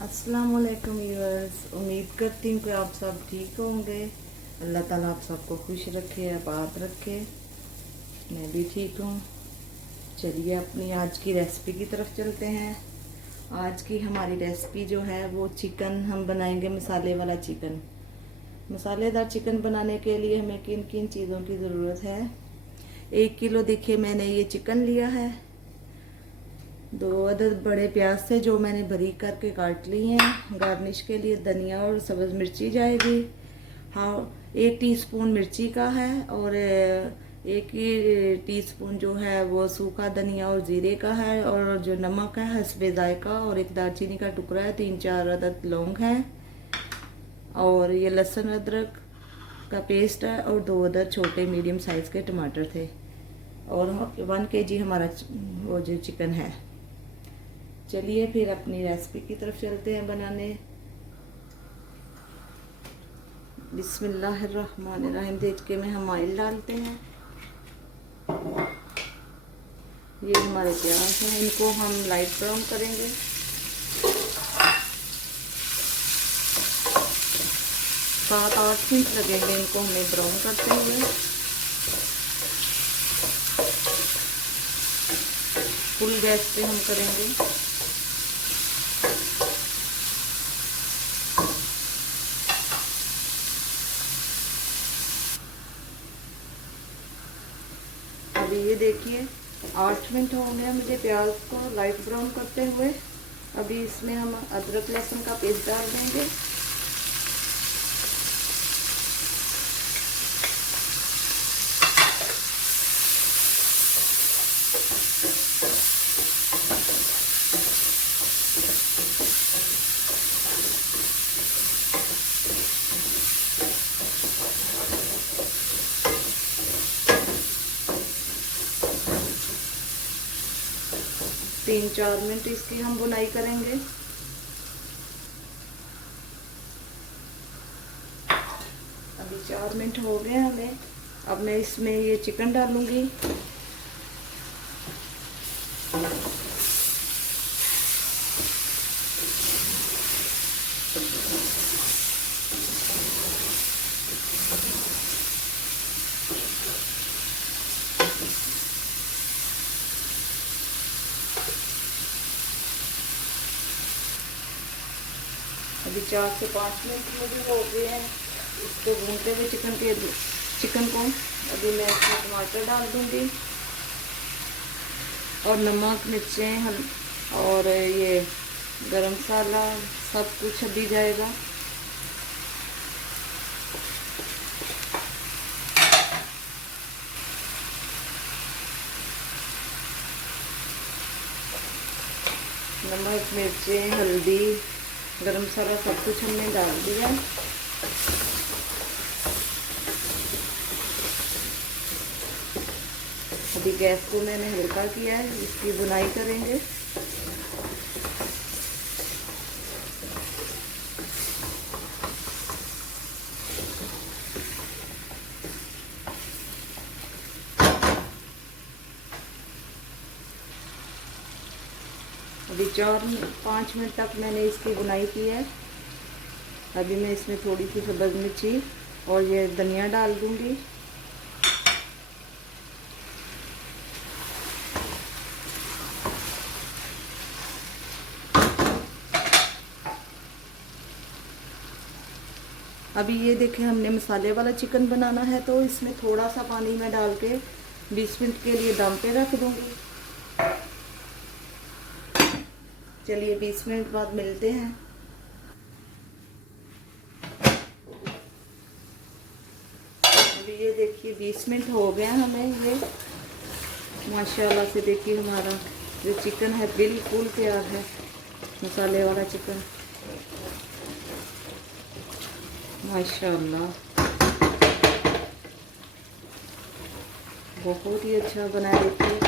अस्सलाम वालेकुम व्यूअर्स। उम्मीद करती हूँ कि आप सब ठीक होंगे। अल्लाह ताला आप सबको खुश रखे, आबाद रखे। मैं भी ठीक हूँ। चलिए अपनी आज की रेसिपी की तरफ चलते हैं। आज की हमारी रेसिपी जो है वो चिकन हम बनाएंगे, मसाले वाला चिकन। मसालेदार चिकन बनाने के लिए हमें किन किन चीज़ों की ज़रूरत है। 1 किलो देखिए मैंने ये चिकन लिया है। 2 अदद बड़े प्याज थे जो मैंने बारीक करके काट लिए हैं। गार्निश के लिए धनिया और सब्ज़ मिर्ची जाएगी। हाँ, 1 टीस्पून मिर्ची का है और 1 ही टीस्पून जो है वो सूखा धनिया और ज़ीरे का है। और जो नमक है हस्बे जायका, और एक दालचीनी का टुकड़ा है, 3-4 अदद लौंग है, और ये लहसुन अदरक का पेस्ट है, और 2 अदद छोटे मीडियम साइज़ के टमाटर थे, और 1 kg हमारा वो जो चिकन है। चलिए फिर अपनी रेसिपी की तरफ चलते हैं बनाने। बिस्मिल्लाहिर्रहमानिर्रहीम। देखिए में हम ऑयल डालते हैं। ये हमारे प्याज हैं, इनको हम लाइट ब्राउन करेंगे। 7-8 मिनट लगेंगे इनको हमें ब्राउन करते हुए। फुल गैस पे हम करेंगे। अभी ये देखिए 8 मिनट हो गए मुझे प्याज को लाइट ब्राउन करते हुए। अभी इसमें हम अदरक लहसुन का पेस्ट डाल देंगे। तीन 4 मिनट इसकी हम भुनाई करेंगे। अभी 4 मिनट हो गए हमें। अब मैं इसमें ये चिकन डालूंगी। अभी 4 से 5 मिनट मुझे हो गए हैं इसको भूनते हुए चिकन को। अभी मैं इसमें टमाटर डाल दूंगी, और नमक, मिर्चें और ये गरम मसाला सब कुछ अभी जाएगा। नमक, मिर्चें, हल्दी, गरम मसाला सब कुछ हमने डाल दिया। अभी गैस को मैंने हल्का किया है, इसकी भुनाई करेंगे। अभी 4-5 मिनट तक मैंने इसकी भुनाई की है। अभी मैं इसमें थोड़ी सी सब्ज़ मिर्ची और ये धनिया डाल दूंगी। अभी ये देखें हमने मसाले वाला चिकन बनाना है, तो इसमें थोड़ा सा पानी में डाल के 20 मिनट के लिए दम पे रख दूंगी। चलिए 20 मिनट बाद मिलते हैं। अभी ये देखिए 20 मिनट हो गए हमें। ये माशाल्लाह से देखिए हमारा जो चिकन है बिल्कुल तैयार है, मसाले वाला चिकन माशाल्लाह बहुत ही अच्छा बना है। देखिए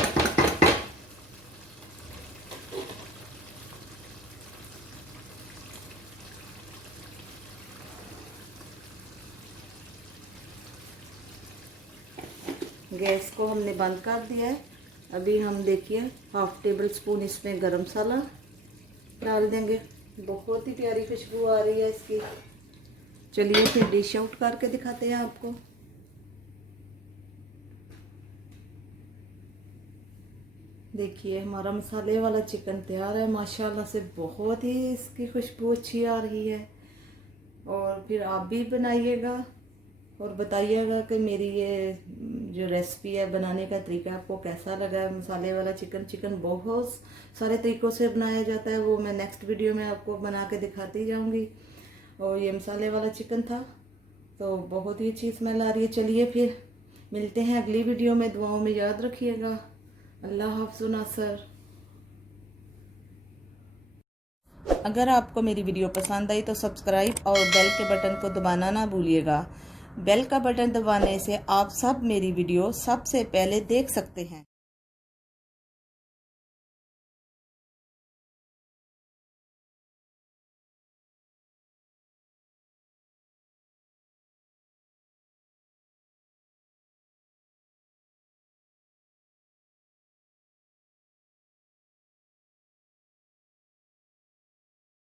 गैस को हमने बंद कर दिया है। अभी हम देखिए 1/2 टेबल स्पून इसमें गरम मसाला डाल देंगे। बहुत ही प्यारी खुशबू आ रही है इसकी। चलिए फिर डिश आउट करके दिखाते हैं आपको। देखिए हमारा मसाले वाला चिकन तैयार है। माशाल्लाह से बहुत ही इसकी खुशबू अच्छी आ रही है। और फिर आप भी बनाइएगा और बताइएगा कि मेरी ये जो रेसिपी है बनाने का तरीका आपको कैसा लगा है। मसाले वाला चिकन बहुत सारे तरीक़ों से बनाया जाता है, वो मैं नेक्स्ट वीडियो में आपको बना के दिखाती जाऊंगी। और ये मसाले वाला चिकन था तो बहुत ही अच्छी स्मेल आ रही है। चलिए फिर मिलते हैं अगली वीडियो में। दुआओं में याद रखिएगा। अल्लाह हाफ़िज़ नासर। अगर आपको मेरी वीडियो पसंद आई तो सब्सक्राइब और बेल के बटन को दबाना ना भूलिएगा। बेल का बटन दबाने से आप सब मेरी वीडियो सबसे पहले देख सकते हैं।